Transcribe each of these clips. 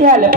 Hello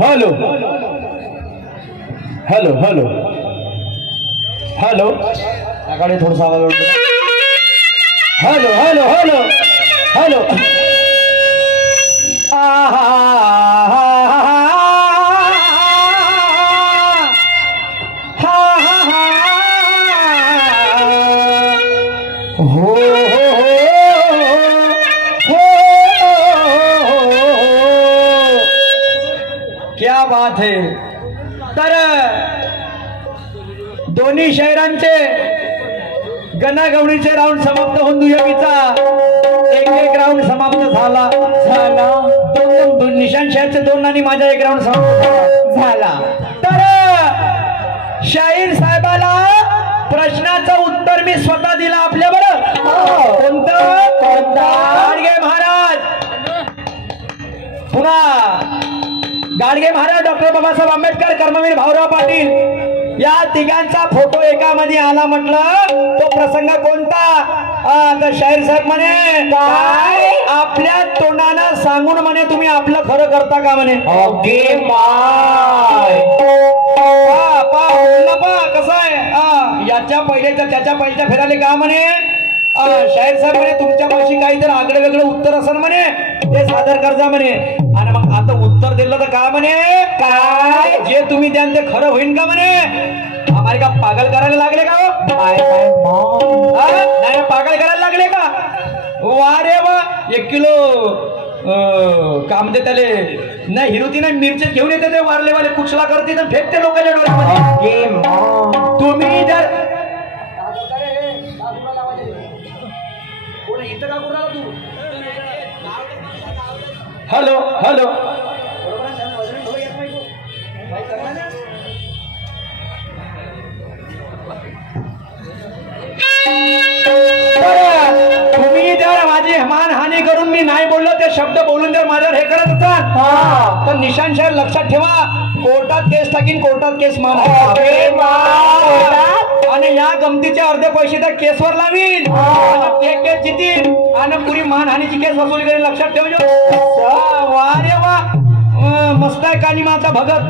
hello hello hello hello आकडे थोडासा आवाज वाढतो हेलो हेलो हेलो हेलो क्या बात है। तर दोन्ही शहरांचे गणागवळीचे राऊंड समाप्त होऊन दुहेरीचा एक एक राऊंड समाप्त झाला दोन निशाण शहरचे दोन आणि माझा एक राऊंड समाप्त झाला। तर शाहीर साहेबाला प्रश्नाचं उत्तर मी स्वतः दिलं आपल्या बरोबर कोणतं गाडगे महाराज पुन्हा गाडगे महाराज डॉक्टर बाबासाहेब आंबेडकर कर्मवीर भाऊराव पाटील या तिघांचा फोटो एकामध्ये आला म्हटलं तो प्रसंग कोणता तर शाहीर साहेब म्हणे काय आपल्या तोंडानं सांगून म्हणे तुम्ही आपलं खरं करता का म्हणे ओके माय कसं आहे याच्या पहिल्याच्या त्याच्या पहिल्या फेराले का म्हणे शाहीर साहेब म्हणे तुमच्या पाशी काहीतरी आगळं वेगळं उत्तर असेल म्हणे ते सादर करजा म्हणे आणि मग आता उत्तर दिलं तर का म्हणे काय जे तुम्ही द्याल ते खरं होईल का म्हणे आम्हाला का पागल करायला लागले का नाही पागल करायला लागले का वा रे वा 1 किलो का म्हणते त्याले नाही हिरोती नाही मिरची घेऊन येते ते वारलेवाले कुचला करते तर फेकते लोकांच्या डोळ्यामध्ये तुम्ही जर हेलो हेलो तुम्ही जर माझी मानहानी करून मी नाही बोललो ते शब्द बोलून जर माझ्यावर हे करत असाल तर निशाण शहर लक्षात ठेवा कोर्टात केस टाकीन कोर्टात केस आणि या गमतीचे अर्धे पैसे त्या केसवर लावीन आणि ते केस जितीन आणि पुरी मानहानीची केस वसूल करेल. लक्षात ठेवજો. वा रे वा, मस्त आहे कालिमाचा भगत.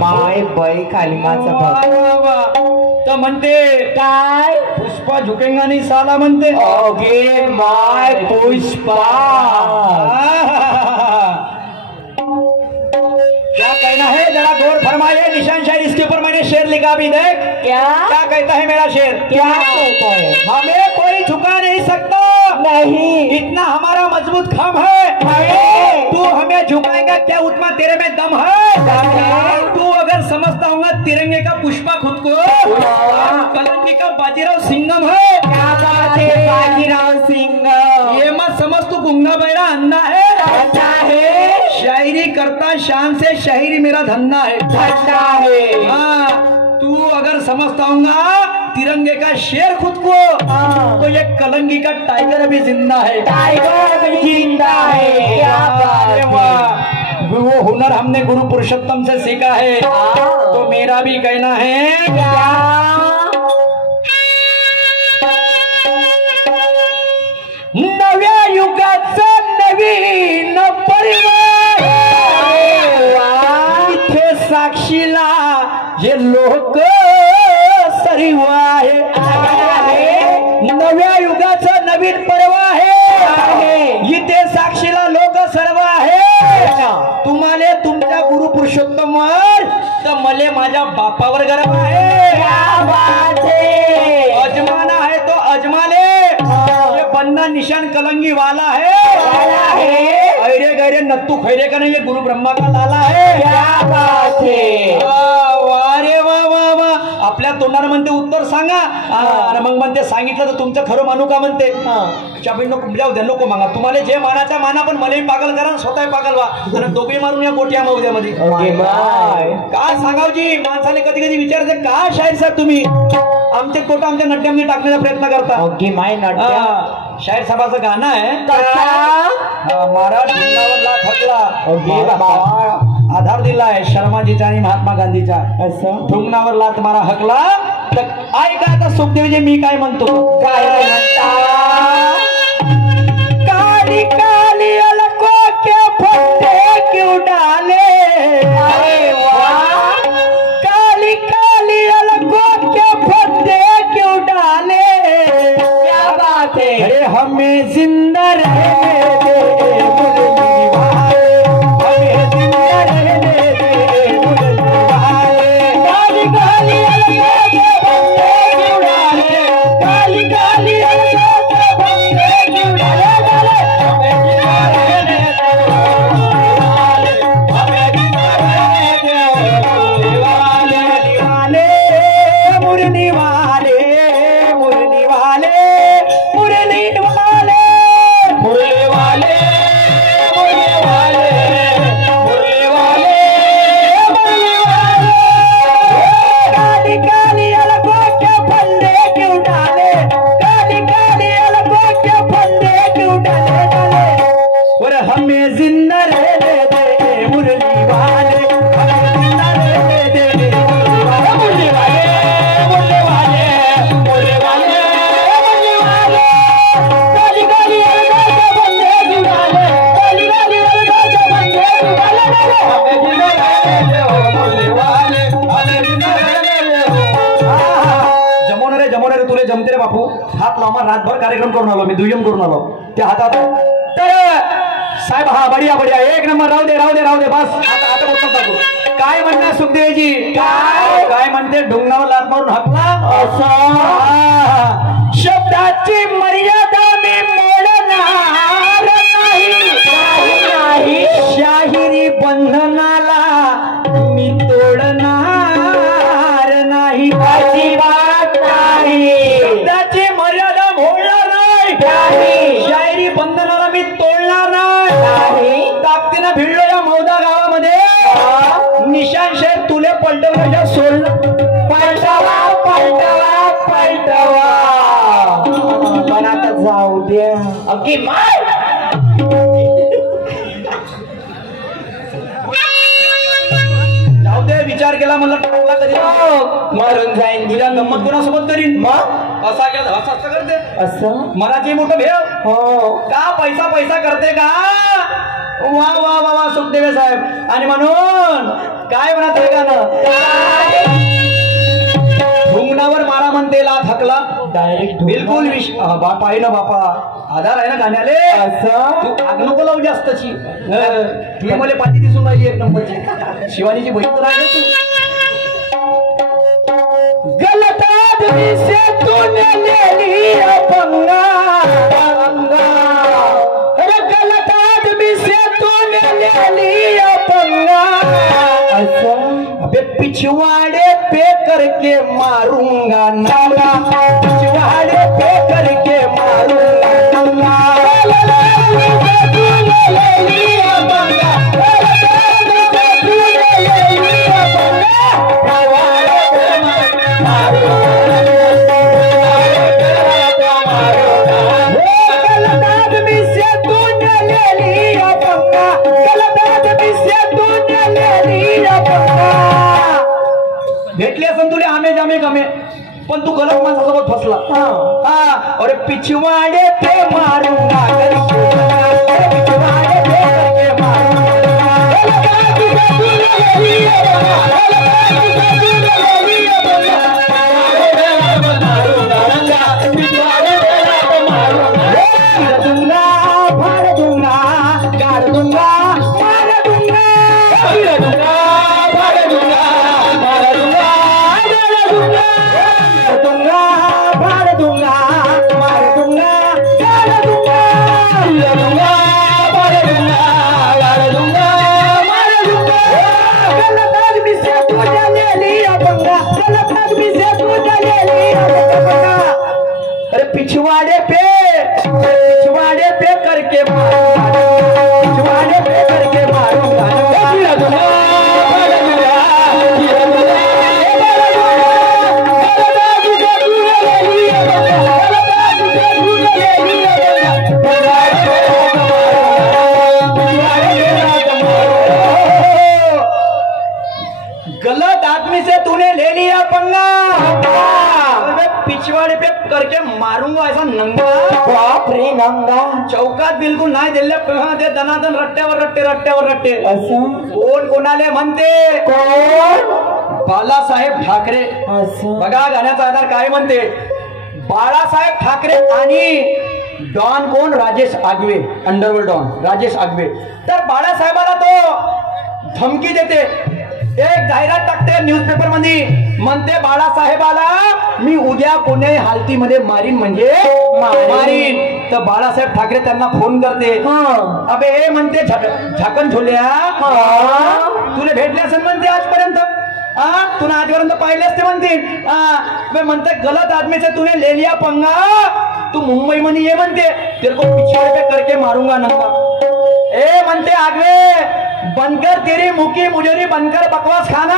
माय बाई कालिमाचा भगत. तर म्हणते काय पुष्पा झुकेंगा नाही साला म्हणते. ओके माय पुष्पा. क्या कहना है जरा गौर फरमाइए. निशान शायर इसके ऊपर मैंने शेर लिखा भी देख. क्या कहता है मेरा शेर? क्या कहता है? हमें कोई झुका नहीं सकता. नहीं, इतना हमारा मजबूत खम है. तू हमें झुकाएगा क्या उतना तेरे में दम है. तू अगर समझता होगा तिरंगे का पुष्पा खुद को, कलंकी का बाजीराव सिंघम है. क्या बात है बाजीराव सिंघम. ये मत समझ तू गुंगा बैरा अंधा है. अच्छा है. शायरी करता शान से, शायरी मेरा धंधा है. अच्छा है. हाँ, तू अगर समझता होगा तिरंगे का शेर खुद को, तो ये कलंगी का टाइगर भी जिंदा है. टाइगर भी जिंदा है. क्या बात है. वो हुनर हमने गुरु पुरुषोत्तम से सीखा है. तो मेरा भी कहना है नव्या युगाचा नवीन परिवार इथे साक्षीला जे लोक सर्व आहे. नव्या युगाचा नवीन पर्व आहे. इथे साक्षीला लोक सर्व आहे. तुम्हाला तुमच्या गुरु पुरुषोत्तमवर तर मले माझ्या बापावर गर्व आहे. अजमाना है तो अजमाले. ये बन्ना निशान कलंगी वाला है. अरे गैरे नत्तू खैरे का नहीं, ये गुरु ब्रह्मा का लाला है. क्या बात है. वारे वा वा वा. आपल्या तोंडाने म्हणते उत्तर सांगा. आणि मग म्हणते सांगितलं तर तुमचं खरं मानू का म्हणते. चाबी नको जाऊ द्या, नको मागा. तुम्हाला जे मानाचा माना, पण मलाही पागल करा, स्वतः पागल व्हा आणि दोघे मारून या गोट्या मौद्यामध्ये. काय सांगावजी माणसाने कधी कधी विचारते का शाहीर साहेब तुम्ही आमचे कोटा आमच्या नट्यामध्ये टाकण्याचा प्रयत्न करता. ओके माय नट्या. शाहीर साहेबाचं गाणं आहे मारा ढुंगावर लाथ हकला. आधार दिलाय शर्माजीचा आणि महात्मा गांधीचा. असं ढुंगणावर लाथ मारा हकला. तर ऐका आता सुखदेवजी मी काय म्हणतो. काय म्हणता. काली काली अलको के फट्टे क्यों डाले. अरे वाह. काली काली अलको के फट्टे क्यों डाले. क्या बात है. अरे हमें जिंदा रहने दे मुरली वाले. हमें जिंदा रहने दे मुरली वाले. काली काली अलको के फट्टे क्यों डाले. काली काली अलको के फट्टे क्यों डाले. हमें जिंदा रहने दे मुरली वाले. हमें जिंदा रहने दे मुरली वाले. मुरली वाले मुरली वाले मुरली वाले मुरली वाले मुरली वाले मुरली वाले मुरली वाले. काली काली अलगों के फंदे क्यों डाले. काली काली अलगों के फंदे क्यों डाले डाले. और हमें जिंदा रहने दे मुरली वाले. हमें जिंदा रहने दे मुरली वाले. मुरली वाले मुरली वाले मुरली वाले. काली काली अलगों के फंदे क्यों डाले. काली काली अलगों के फंदे क्यों डाले डाले. हमें जिंदा रहने दे मुरली वाले. हमें जिंदा रहने दे. जमवणार रे तुले जमते रे बापू. हात लावा. रातभर कार्यक्रम करून आलो मी, दुय्यम करून आलो. त्या हातात तर साहेब हा बढिया बढिया एक नंबर. राहू दे राहू दे राहू दे बस. आता आता बोलतो टाकू. काय म्हणता सुखदेवजी. काय म्हणते ढुंगणावर लाथ मारून हकला. शब्दाची मर्यादा मी मोडणार नाही. शाहिरी बंधनाला मी तोडणार नाही. अजिबात नाही. शब्दाची मर्यादा मोडणार नाही. शाहिरी बंधनाला मी तोडणार नाही. ताकदीनं भिडलो या मौदा गावामध्ये. निशान शेर तुले पलटवण्याच्या सोडलं. पलटवा पलटवा पलटवा. पण आता जाऊ द्या. ओके माय. जाऊ दे. विचार केला म्हणलं टाकला कधी. मरून जाईन. तुझ्या गंमत कोणासोबत करीन मग असा केला असं करते असं मनाची मोठं भेव हो का पैसा पैसा करते का वा वा वा वा सुखदेवे साहेब आणि म्हणून काय म्हणत आहे का ना ढुंगणावर मारा म्हणते ला थकला डायरेक्ट बिलकुल बापा आहे ना बापा आधार आहे ना गाण्याले असं तू आग नको लावू जास्तची तुझी मला पाठी दिसून राहिली एक नंबरची शिवानीची बहीण तर आहे तू गलत आदमी से तूने ले लिया पंगा अरे गलत आदमी से तूने ले लिया पंगा अबे पिछवाड़े पे करके मारूंगा नंगा पिछवाड़े पे करके मारूंगा नंगा तूने ले लिया पंगा तूने ले लिया भेटले असं तुला आमे जामे गमे पण तू गलत माणसासोबत फसला हा अरे पिछवाड़े पे मारूंगा पिछवाड़े पे करके पिछवाड़े पे करके पिछवाड़े पे करके मारूंगा गलत आदमी से तूने ले लिया पंगा पिछवाड़े पे करके मारूंगा ऐसा नंगा बाप रे नंगा चौकात बिलकुल नाही दिले ते दनादन रट्ट्यावर रट्टे असं कोण कोणाले म्हणते कोण बाळासाहेब ठाकरे असं बघा गाण्याचा आधार काय म्हणते बाळासाहेब ठाकरे आणि डॉन कोण राजेश आगवे अंडरवर्ल्ड डॉन राजेश आगवे तर बाळासाहेबाला तो धमकी देते एक जाहिरात टाकते न्यूजपेपर मध्ये म्हणते बाळासाहेबाला मी उद्या कोण्याही हालतीमध्ये मारीन म्हणजे मारीन तर बाळासाहेब ठाकरे त्यांना फोन करते अबे हे म्हणते झाकण झोल्या तुला भेटले असेल म्हणते आजपर्यंत तूने आजपर्यंत पाहिले असते म्हणते म्हणते गलत आदमी से तूने ले लिया पंगा तू मुंबई मध्ये ये म्हणते तेरे को पिछवाड़े पे करके मारूंगा नंगा ए म्हणते आगवे बनकर तेरी मुखी मुजरी बनकर बकवास खाना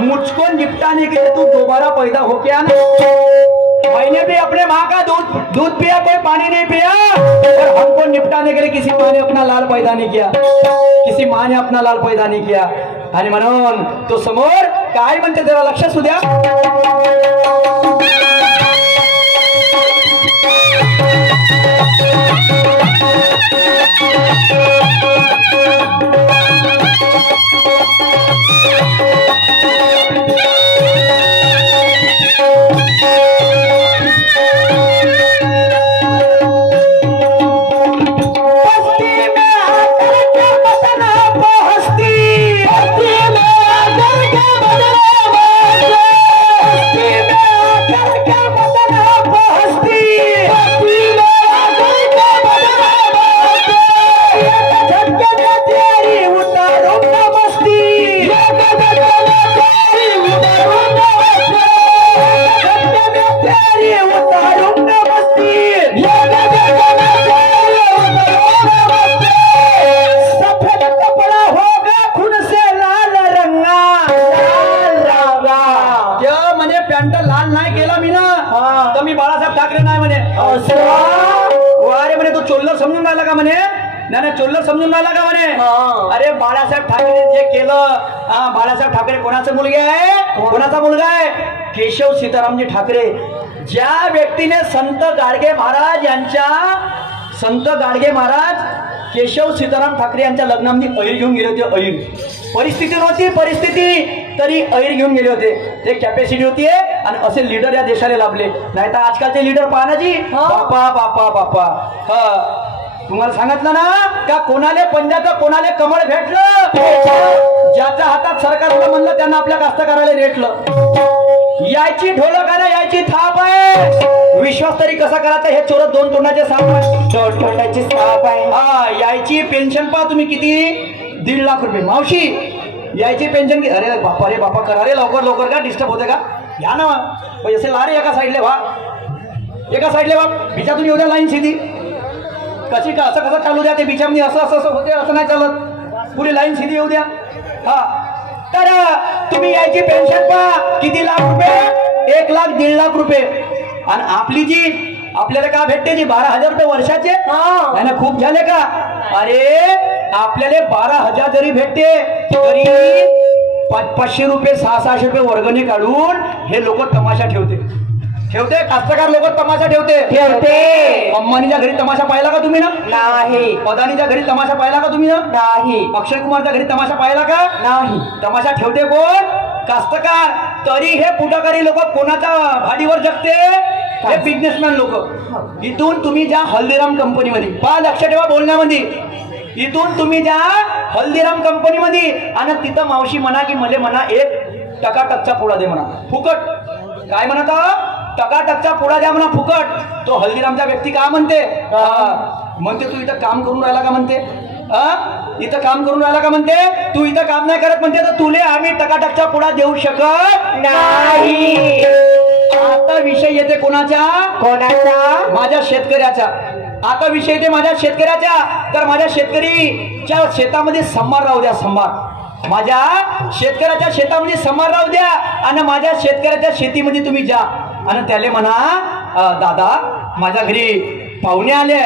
मुझको निपटाने के लिए तू दोबारा पैदा होके आना मैंने भी अपने माँ का दूध पिया कोई पानी नहीं पिया और हमको निपटाने के लिए किसी माँ ने अपना लाल पैदा नहीं किया किसी माँ ने अपना लाल पैदा नहीं किया आणि म्हणून तो समोर काय म्हणते जरा लक्ष असू द्या नाही चोल्लर समजून राहिला का म्हणे? हा. अरे बाळासाहेब ठाकरे जे केलं, बाळासाहेब ठाकरे कोणाचा मुलगा आहे? कोणाचा मुलगा आहे? केशव सीतारामजी ठाकरे. ज्या व्यक्तीने संत गाडगे महाराज केशव सीताराम ठाकरे यांच्या लग्नामध्ये ऐर घेऊन गेले होते. ऐर परिस्थिती नव्हती, तरी ऐर घेऊन गेले होते. ते कॅपॅसिटी होती आणि असे लीडर या देशाला लाभले. नाही तर आजकालचे लीडर पाहा जी, बापा बापा बापा. तुम्हाला सांगितलं ना का कोणाले पंजाचं कोणाले कमळ भेटलं, ज्याच्या हातात सरकार होतं म्हणलं त्यांना आपल्या कास्तकाराला रेटलं. यायची ढोलक आहे, यायची थाप आहे. विश्वास तरी कसा करायचा हे चोरत दोन तोंडाचे साप आहे. हा, यायची पेन्शन पहा तुम्ही किती, 1.5 लाख रुपये. मावशी यायची पेन्शन. अरे बापा करा रे लवकर का, डिस्टर्ब होते का? या ना पैसे ला रे एका साईडले वा, बिचातून येऊ द्या लाईन सीधी. कशी का असं कसं चालू द्या ते बिचामध्ये, असं होते, असं नाही चालत. पुढे लाईन सीधी येऊ द्या. हा, तर तुम्ही यायची पेन्शन पहा किती लाख रुपये, 1 लाख 1.5 लाख रुपये. आणि आपली जी आपल्याला का भेटते जी 12,000 रुपये वर्षाचे, नाही ना खूप झाले का? अरे आपल्याला 12,000 जरी भेटते तरी 500 रुपये 600 रुपये वर्गणी काढून हे लोक तमाशा ठेवते. कास्तकार लोक तमाशा ठेवते. अंबानीच्या घरी तमाशा पाहिला का तुम्ही? ना नाही. अदानीच्या घरी तमाशा पाहिला का तुम्ही? ना नाही. अक्षय कुमारच्या घरी तमाशा पाहिला का? नाही. तमाशा ठेवते कोण? कास्तकार. तरी हे पुढाकारी लोक कोणाच्या भाडीवर जगते? हे बिझनेसमॅन लोक. इथून तुम्ही ज्या हल्दीराम कंपनीमध्ये पहा, लक्ष ठेवा बोलण्यामध्ये, इथून तुम्ही ज्या हल्दीराम कंपनीमध्ये आणि तिथं मावशी म्हणा की मले म्हणा 1 टकाटकचा पोळा दे म्हणा फुकट. काय म्हणत? टकाटकचा पोळा द्या म्हणा फुकट. तो हल्दीरामचा व्यक्ती का म्हणते? तू इथं काम करून राहिला का म्हणते? इथं काम करून राहिला का म्हणते? तू इथं काम नाही करत म्हणते तर तुले आम्ही टकाटकचा पोळा देऊ शकत नाही. आता विषय येते कोणाचा? माझ्या शेतकऱ्याचा. आता विषय येते माझ्या शेतकऱ्याचा. तर माझ्या शेतकरीच्या शेतामध्ये संभार राहू द्या, संभार. माझ्या शेतकऱ्याच्या शेतामध्ये संभार राहू द्या आणि माझ्या शेतकऱ्याच्या शेतीमध्ये तुम्ही जा आणि त्याले म्हणा, दादा माझ्या घरी पाहुणे आले,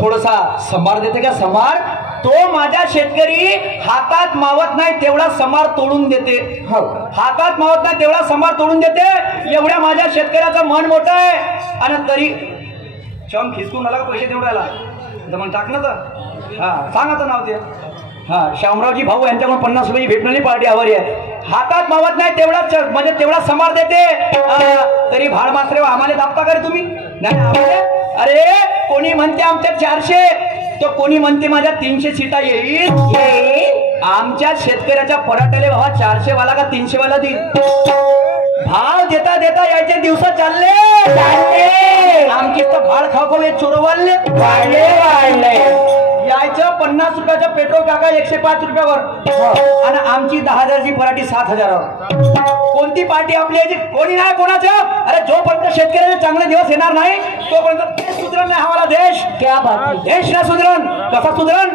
थोडासा संभार देते का? संभार. तो माझ्या शेतकरी हातात मावत नाही तेवढा संभार तोडून देते. हातात मावत नाही तेवढा संभार तोडून देते. एवढ्या माझ्या शेतकऱ्याचं मन मोठं आहे. आणि तरी चम खिसकून आला का पैसे देऊन राहिला तर मग टाकलं तर सांगाचं नाव ते. शामरावजी भाऊ यांच्याकडून 50 रुपये भेटणारी पार्टी आभारी आहे. हातात मावत नाही तेवढा म्हणजे तेवढा संभार देते. तरी भाड मात्रे आम्हाला दाबता का रे तुम्ही? नाही आम्हाला. अरे कोणी म्हणते आमच्या 400, तर कोणी म्हणते माझ्या 300 सीटा येईल. आमच्या शेतकऱ्याच्या पराठ्याले भावा 400 वाला का 300 वाला देईल. भाव देता देता यायचे दिवस चालले. आमची तर भाड खाऊ हे चोर वाढले. यायचं 50 रुपयाचं पेट्रोल टाका 105 रुपयावर आणि आमची 10,000ची पराठी 7,000वर. कोणती पार्टी आपली याची? कोणी नाही कोणाचं. अरे जोपर्यंत शेतकऱ्याचे चांगले दिवस येणार नाही तोपर्यंत देश सुधरण नाही. हमारा देश क्या बात. देश ना सुधरण. कसा सुधरण?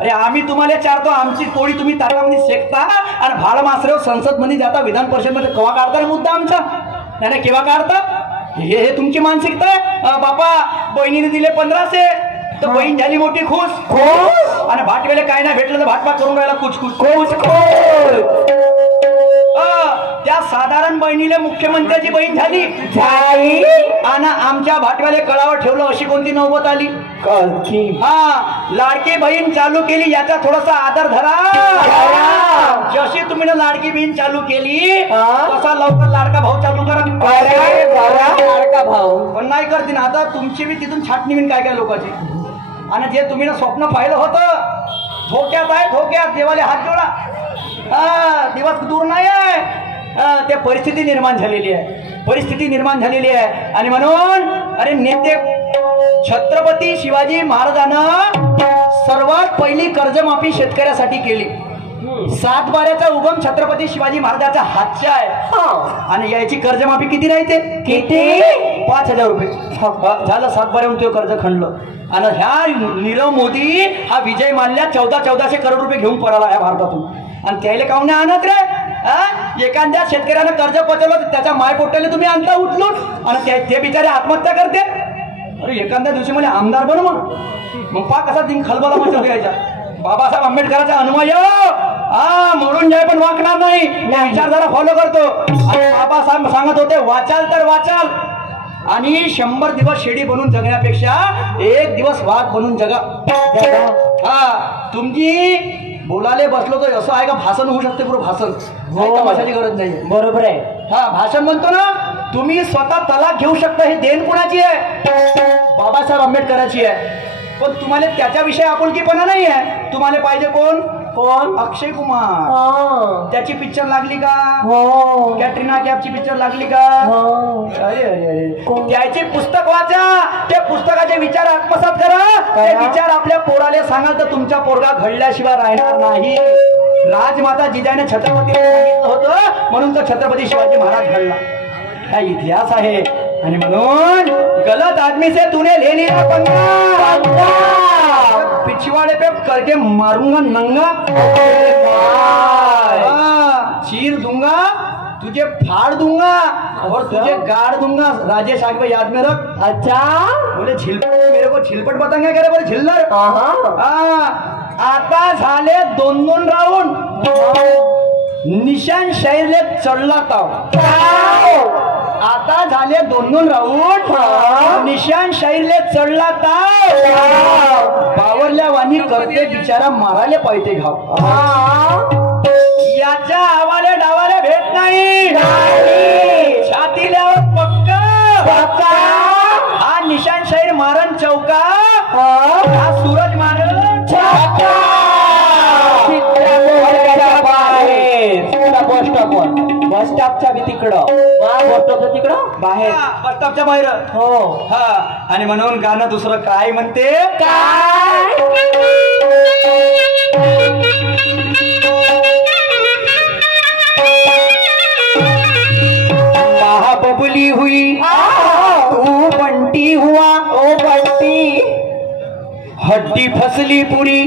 अरे आम्ही तुम्हाला चारतो, आमची पोळी तुम्ही ताटामध्ये शेकता आणि भाड मासरेव संसद मध्ये जाता, विधान परिषद मध्ये केव्हा काढता रे मुद्दा आमचा? नाही केव्हा काढता? हे तुमची मानसिकता आहे. बापा बहिणीने दिले 1500 तर बहीण झाली मोठी खुश आणि भाटवेले काय नाही भेटलं तर भाटपाट करून राहिला खुश. त्या साधारण बहिणीला मुख्यमंत्र्याची बहीण झाली आणि आमच्या भाटव्याले कळावर ठेवलं. अशी कोणती नौबत आली? लाडकी बहीण चालू केली याचा थोडासा आदर धरा. जशी तुम्ही लाडकी बहीण चालू केली तसा लवकर लाडका भाऊ चालू करा. लाडका भाऊ पण नाही करते ना. आता तुमची बी तिथून छाटणी बिन काय लोकांची. आणि जे तुम्ही स्वप्न पाहिलं होतं धोक्यात आहे, धोक्यात. देवाले हात जोडा. दिवस दूर नाही आहे. ते परिस्थिती निर्माण झालेली आहे. आणि म्हणून अरे नेते छत्रपती शिवाजी महाराजांना सर्वात पहिली कर्जमाफी शेतकऱ्यासाठी केली. 7 बाऱ्याचा उगम छत्रपती शिवाजी महाराजांच्या हातचा आहे. आणि याची कर्जमाफी किती राहते? किती? 5,000 रुपये. झालं 7 बाऱ्याहून ते कर्ज खंडलं. आणि ह्या नीरव मोदी हा विजय माल्या 1400 करोड रुपये घेऊन पडाला या भारतातून. आणि त्याला काऊन नाही आणत रे? एखाद्या शेतकऱ्यानं कर्ज पचवलं तर त्याच्या मायपोट्याला तुम्ही आणता उचलून आणि ते बिचारे आत्महत्या करते. अरे एखाद्या दिवशी मला आमदार बन मग मग पा कसा दिन खलबला मचा यायचा. बाबासाहेब आंबेडकरांचा अनुयायी म्हणून जाय पण वाकणार नाही. विचार जरा फॉलो करतो. आणि बाबासाहेब सांगत होते वाचाल तर वाचाल आणि 100 दिवस शेळी बनून जगण्यापेक्षा 1 दिवस वाघ बनून जगा. तुमची बोलाले बसलो तर असं आहे का भाषण होऊ शकते पुरं भाषण. भाषाची गरज नाही. बरोबर आहे. भाषण म्हणतो ना तुम्ही स्वतः तलाक घेऊ शकता. हे देण कुणाची आहे? बाबासाहेब आंबेडकरांची आहे. पण तुम्हाला त्याच्याविषयी आपुलकीपणा नाही आहे. तुम्हाला पाहिजे कोण? अक्षय कुमार. त्याची पिक्चर लागली का? कॅटरीना कॅफची पिक्चर लागली का? अरे अरे अरे त्याचे पुस्तक वाचा. त्या पुस्तकाचे विचार आत्मसात करा. ते विचार आपल्या पोराला सांगाल तर तुमचा पोरगा घडल्याशिवाय राहणार नाही. राजमाता जिजाने छत्रपतीला सांगितलं होतं म्हणून तर छत्रपती शिवाजी महाराज घडला. हा इतिहास आहे. आणि म्हणून गलत आदमी से तूने ले लिया पंगा, पिछवाड़े पे करके मारूंगा नंगा, चीर दूंगा तुझे, फाड़ दूंगा और तुझे गाड़ दूंगा. राजेश आगे याद में रख. अच्छा बोले झिलपट, मेरे को झिलपट बताएंगे क्या रे? बोले झिल्लर. आता झाले 2-2 राऊंड. निशान शैरले चढला ताव. आता झाले 2-2 राऊंड. निशान शैरले चढला ताव. बावरल्या वाणी करते बिचारा मारायला पाहिजे घाव. याच्या आवाले डावाले भेट नाही. छातील्यावर पक्का. हा निशान शैर मारण चौका. हा सूरज मारण छक्का. बस स्टॉपच्या तिकडं बाहेर. बस स्टॉपच्या बाहेर. हो. आणि म्हणून गाणं दुसरं काय म्हणते? बबुली हुई तू बंटी हुआ. ओ बंटी हड्डी फसली पूरी.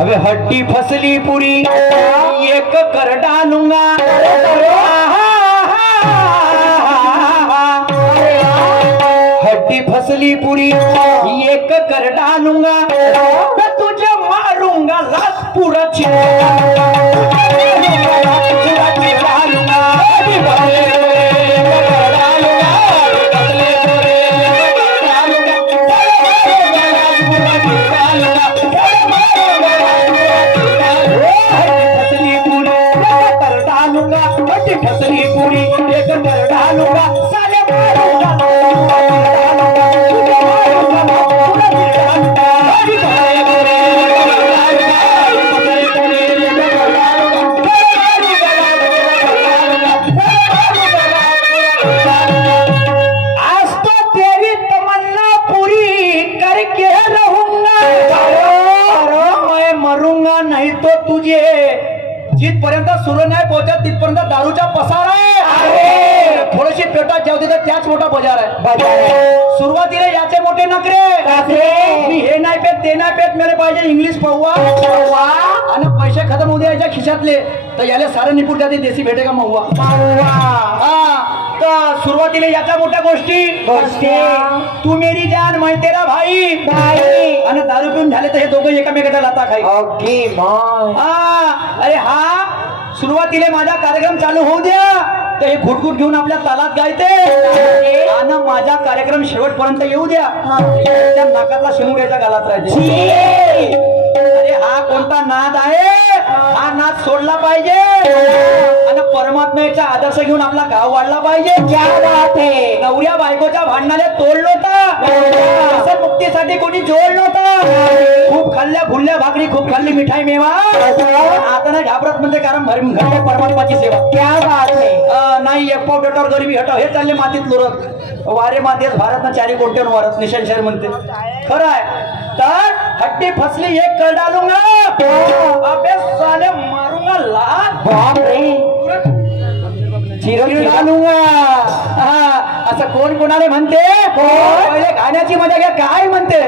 अबे हड्डी फसली पूरी. एक कर डालूंगा. हड्डी फसली पूरी. एक कर डालूंगा. मैं तुझे मारूंगा लात पूरा फसली पूरी. एक कर डालूंगा. साले मारूंगा. आज तो तेरी तमन्ना पूरी करके रहूंगा. मैं मरूंगा नहीं तो तुझे. जिथपर्यंत सूर्य नाही पोहोचत तिथपर्यंत दारूचा पसार आहे. थोडीशी पेटात जाऊ दे तर त्याच मोठा बाजार आहे. सुरुवातीला याचे मोठे नखरे. मी हे नाही पेत ते नाही पेत. मेरे पाहिजे इंग्लिश पौवा. आणि पैसे खतम होऊ द्यायच्या खिशातले तर याला सारं निपुट जाते. देशी भेटे का महुआ. तर सुरुवातीला याच्या मोठ्या गोष्टी. तू मेरी जान मैं तेरा भाई. आणि दारू पिऊन झाले तर हे दोघं एकामेकाचा लाता खाई. अरे हा सुरुवातीला माझा कार्यक्रम चालू होऊ द्या तर हे घुटघुट घेऊन आपल्या तालात गायते. आणि माझा कार्यक्रम शेवटपर्यंत येऊ द्या. त्या नाकातला शिमुड्याच्या गालात राहते. अरे हा कोणता नाद आहे? हा नाद सोडला पाहिजे. आणि परमात्म्याचा आदर्श घेऊन आपला गाव वाढला पाहिजे. क्या बात आहे. नवऱ्या बायकोच्या भांडणाला तोड नव्हता. मुक्तीसाठी कोणी जोड नव्हता. खूप खाल्ल्या फुलल्या भाकरी, खूप खाल्ली मिठाई मेवा. आता नाही घाबरत म्हणजे कारण घडले परमात्माची सेवा. क्या बात आहे. नाही एक पाव पेटावर गरिबी हटाव हे चालले मातीत लोरत. वारे मातीत भारत ना 4 कोणत्या वारत. निशान शहर म्हणते खरं आहे. तर हड्डी फसली एक कर डालूंगा. अबे साले मारूंगा लात. बाप रे. चिरंजीव डालूंगा. असं कोण कोणाला म्हणते? पहिले गाण्याची मजा घ्या. काय म्हणते?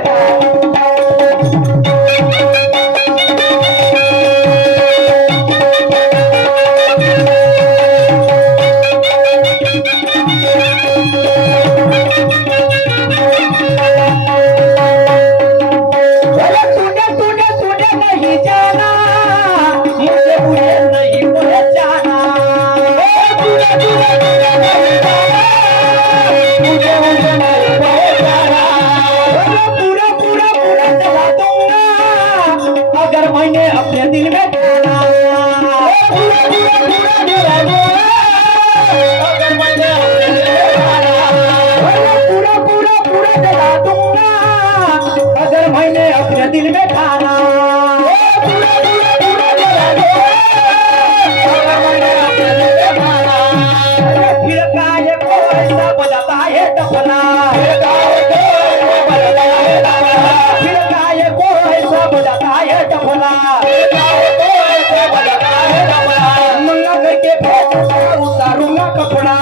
महीने अपने दिल में ठाना पूरा पूरा पूरा जला दूंगा अगर मैंने अपने दिल में ठाना फिर काय को ऐसा बजाता है टपना फिर काय को ऐसा बजाता है टपना मंगा करके उतारूंगा कपड़ा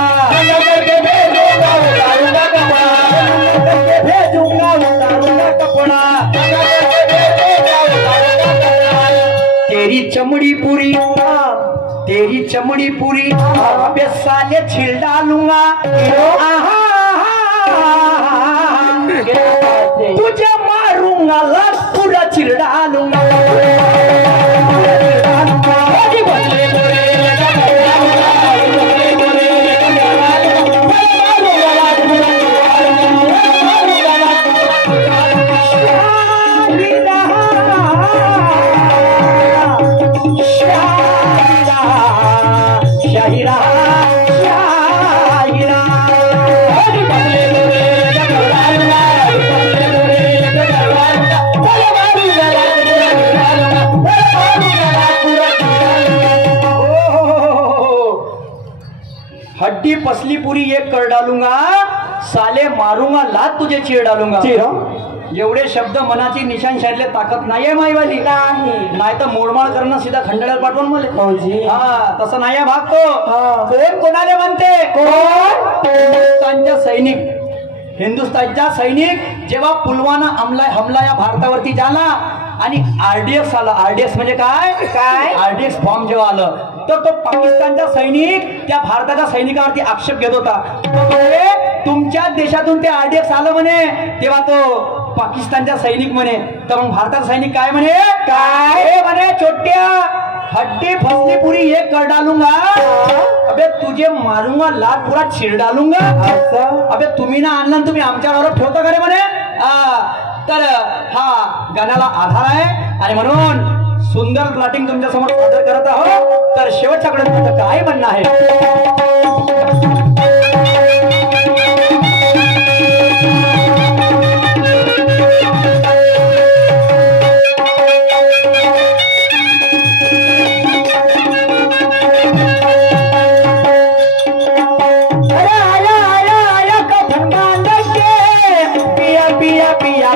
भेजूंगा उतारूंगा कपड़ा तेरी चमड़ी पूरी अबे साले छिल डालूंगा तुझे मारूंगा लाश पूरा छिल डालूंगा हड्डी पसली पूरी एक कर डालूंगा साले मारूंगा लात तुझे चीर डालूंगा एवढे शब्द मनाची निशाण शाळेतले ताकद नाहीये माईवाली नाही तर मोडमाळ करणं सीधा खंडाळ्याला पाठवून मला हा तसं नाहीये भाग तो कोण कोणाले म्हणते हिंदुस्थानच्या सैनिक जेव्हा पुलवामा हमला या भारतावरती झाला आणि आरडीएक्स आला आरडीएक्स म्हणजे काय आरडीएक्स फॉर्म जेव्हा आलं तर तो पाकिस्तानचा सैनिक त्या भारताच्या सैनिकावरती आक्षेप घेत होता तुमच्या देशातून ते आरडीएक्स आलं म्हणे तेव्हा तो पाकिस्तानचा सैनिक म्हणे तर मग भारताचा सैनिक काय म्हणे म्हणे छोट्या हड्डी फसली पूरी एक कर डालूंगा अबे तुझे मारूंगा लात पूरा छीर डालूंगा अबे तुम्ही ना आणलं तुम्ही आमच्या घरात ठेवता का रे म्हणे तर हा गाण्याला आधार आहे आणि म्हणून सुंदर प्लॉटिंग तुमच्या समोर सादर करत आहोत तर शेवटच्याकडे तुमचं काय म्हणणं आहे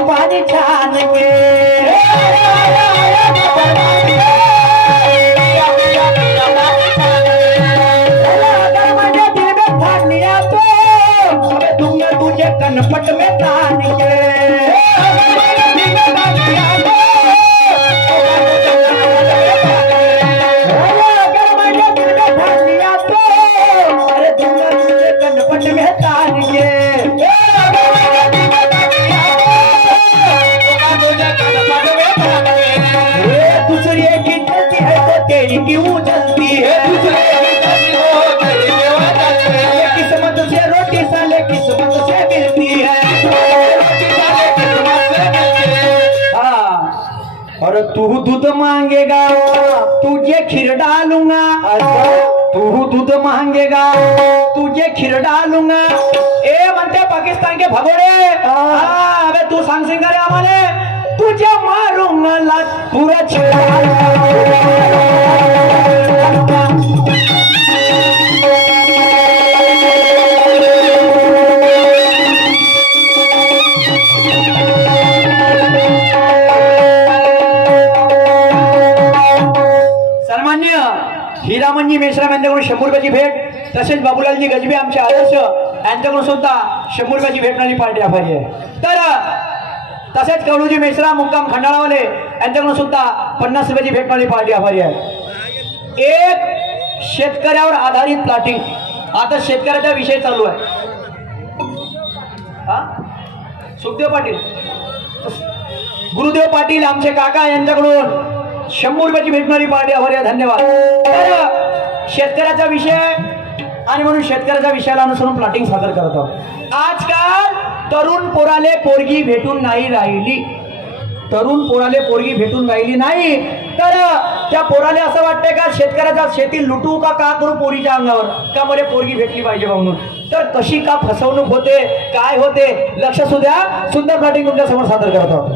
पानी छान के अगर मुझे दिल में ठान लिया तो दूंगा तुझे कनपट में तान के अगर मुझे दिल में ठान लिया तो अरे दूंगा तुझे कनपट में तान के तेरी क्यों जलती है किस्मत से रोटी साले किस्मत से मिलती है हाँ और तू दूध मांगेगा तुझे खीर डालूंगा तू दूध मांगेगा तुझे खीर डालूंगा ए म्हणते पाकिस्तान के भगोड़े अबे तू सांगशील का रे आम्हाला तुझे मारूंगा लात पूरा छिड़ा सन्मान्य हिरामनजी मेश्राम यांच्याकडून 100 रुपयाची भेट तसेच बाबूलालजी गजबे आमचे आदर्श यांच्याकडून सुद्धा 100 रुपयाची भेट मिळाली पार्टी आभारी आहे तर तसेच कवळूजी मेश्राम मुक्काम खंडाळावाले यांच्याकडून सुद्धा 50 रुपयाची भेट मिळाली पार्टी आभारी आहे एक शेतकऱ्यावर आधारित प्लॉटिंग आता शेतकऱ्याचा विषय चालू आहे सुखदेव पाटील गुरुदेव पाटील आमचे काका यांच्याकडून 100 रुपयाची भेट मिळाली पार्टी आभारी आहे धन्यवाद तर शेतकऱ्याचा विषय आणि म्हणून शेतकऱ्याच्या विषयाला अनुसरून प्लॉटिंग सादर करतो आजकाल तरुण पोराले पोरगी भेटून नाही राहिली तरुण पोराले पोरगी भेटून राहिली नाही तर त्या पोराले असं वाटतंय का शेतकऱ्याचा शेती लुटू का करू पोरीच्या अंगावर का मला पोरगी भेटली पाहिजे म्हणून. तर कशी का फसवणूक होते काय होते लक्ष सुद्या सुंदर प्लॉटिंग तुमच्या समोर सादर करत आहोत.